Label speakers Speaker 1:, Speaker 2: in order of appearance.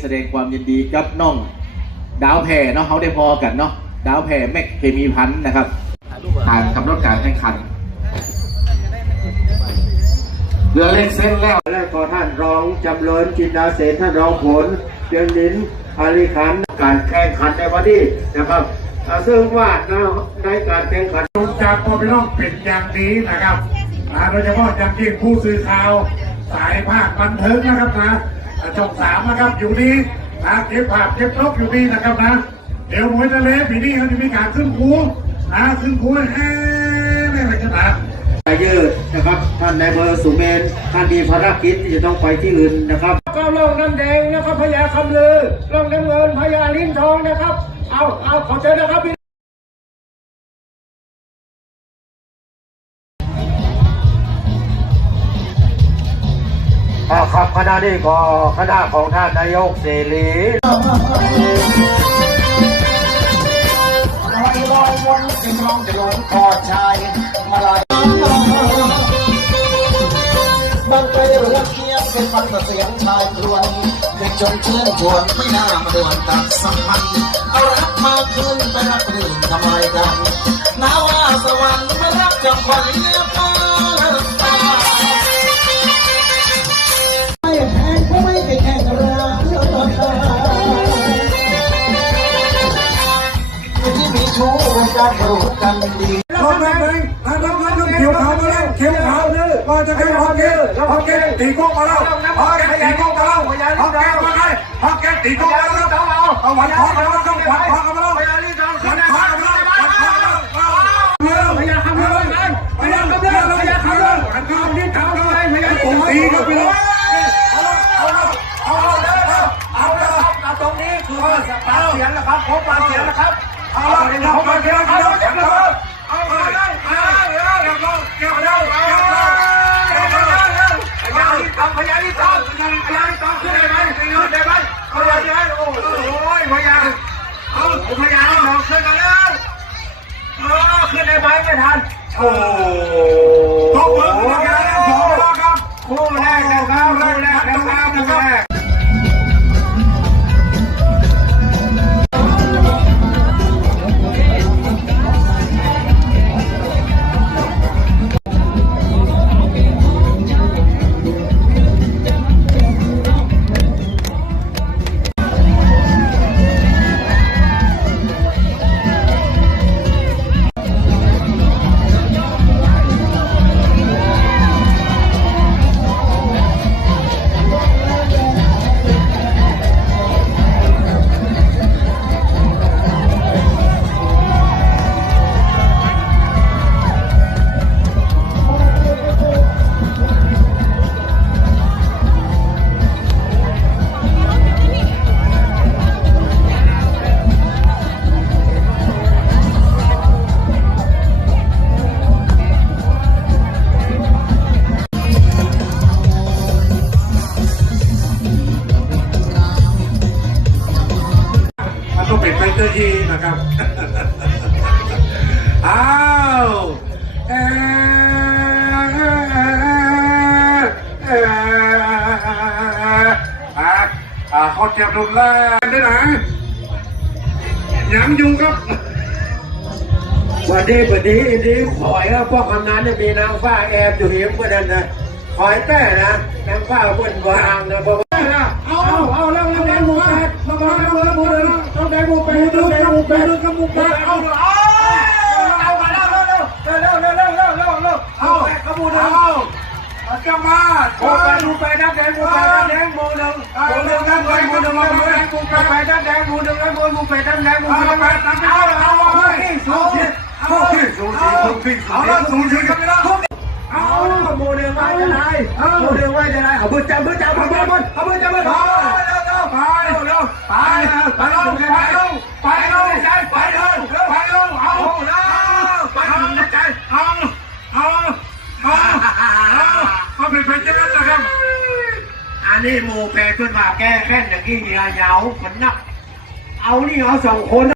Speaker 1: แสดงความยินดีกับน้อง ดาวแผ่เนาะเขาได้พอกันเนาะดาวแผ่แม็กเคมีพันธ์นะครับการกำหนดการแข่งขันเรือเล่นเส้นแล้ว
Speaker 2: และขอท่านรองจำเริญจินดาเสนท่านรองผลเพียงนินอาริขันธ์การแข่งขันในวันนี้นะครับอ่าซึ่งว่าในการแข่งขัน
Speaker 3: ดูจากพ่อพี่น้องเป็นอย่างดีนะครับอ่าโดยเฉพาะอย่างยิ่งผู้สื่อข่าวสายภาคบันเทิงนะครับนะอ่า ช่องสามนะครับอยู่นี่นะเก็บภาพเก็บลบอยู่นี่นะครับนะ เดี๋ยวมวยทะเลปีนี้เขาจะมีการขึ้นคูนะขึ้นคูแฮ่ไม่เป็นขนาด
Speaker 2: ยืดนะครับ ท่านนายอำเภอสุเมนท่านมีภารกิจที่จะต้องไปที่อื่นนะครับก็ล่องน้ำแดงนะครับพญาคำลือล่องน้ำเงินพญาลิ้นทองนะครับ เอาเอาขอเชิญนะครับ พี่ครับคณะนี้ก็คณะของท่านนายกเสรี
Speaker 4: ลอยลอยวนจึงลองจะลงกอชายมาลายบางไปเรือเคียงเป็นฟังแต่เสียงชายครวนเด็กจนเชื่อชวนไม่น่ามาด่วนตัดสัมพันธ์เอารักมาคืนไปรักคนอื่นทำไมกัน กันรู้กันดี
Speaker 3: ลงแรงเลยทางน้ำมันต้องเขียวขาวมาแล้วเขียวขาวมาจะให้ฮอกเกอร์ฮอกเกอร์ตีโก้มาแล้วฮอกเกอร์ตีโก้มาแล้วฮอกเกอร์มาไงฮอกเกอร์ตีโก้มาแล้วเอาหวันคอมาแล้วต้องหวันคอมาแล้วหวันคอมาแล้วหวันคอมาแล้วพยายามทำเลยพยายามทำเลยพยายามทำเลยหันข้าวดิ้นข้าวเลยพยายามตีครับพี่น้องเอาละเอาละเอาละเอาละเอาตรงนี้คือาเสียงนะครับผมปาเสียงนะครับ เอาละผมปาเสียงนะครับเอาไปเอาไปเอาไปเดี๋ยวเอาเดี๋ยวเอาเดี๋ยวเอาเดี๋ยวเอาพยายามทำพยายามทำพยายามทำขึ้นได้ไหมขึ้นได้ไหมเอาละได้โอ้ยพยายามเอาพยายามเอาขึ้นกันแล้วเออขึ้นได้ไหมไม่ทันโอ้โห มันต้องเป็นไฟเตอร์ยีนะครับ อ้าวเอ่อเอ่ออะอ่าเขาเจ็บรุนแรงด้วยนะยังอยู่ครับ
Speaker 2: วันนี้วันนี้อันนี้ขอยครับพวกคำนั้นมีนางฟ้าแอบอยู่เหียงเมื่อนั้นนะขอยแต่นะนางฟ้าบนวางนะบอกว่า
Speaker 3: เอาเอาเอาแล้วแล้วแล้วหมูแปดแล้วแล้วแล้วหมูเลย ต้องได้หมูแปดต้องได้หมูแปดต้องหมูแปเอาเอาเอามาแล้วเร็วเร็วเร็วเร็วเร็วเร็วเร็วเร็วเอาขบูเดิมเอาจะมาหมูแปดหมูแปดน้ำแดงหมูแปดน้ำแดงหมูหนึ่งหมูหนึ่งน้ำแดงหมูหนึ่งน้ำแดงหมูแปดน้ำแดงหมูหนึ่งน้ำแดงหมูแปดน้ำแดงหมูหนึ่งน้ำแดงเอาเอาเอาสูสีสูสีสูสีสูสีเอาละสูสีกันไปแล้ว
Speaker 2: เอาโมเดลไว้จะไหนโมเดลไว้จะไหนเอามือจับมือจับมือจับมือเอามือจับมือ
Speaker 3: ไปเร็วเร็วไปเร็วไปเร็วไปเร็วไปเร็วไปเร็วไปเร็วเอาเร็วไปเร็วใจเอาเอาเอาเอาเอาเป็นเป็นจังนั้นนะครับ
Speaker 2: อั นี่โมแปลขึ้นมาแก้แค่อย่างนี้เนี่ยเหงาคนนักเอานี่เอาสองคน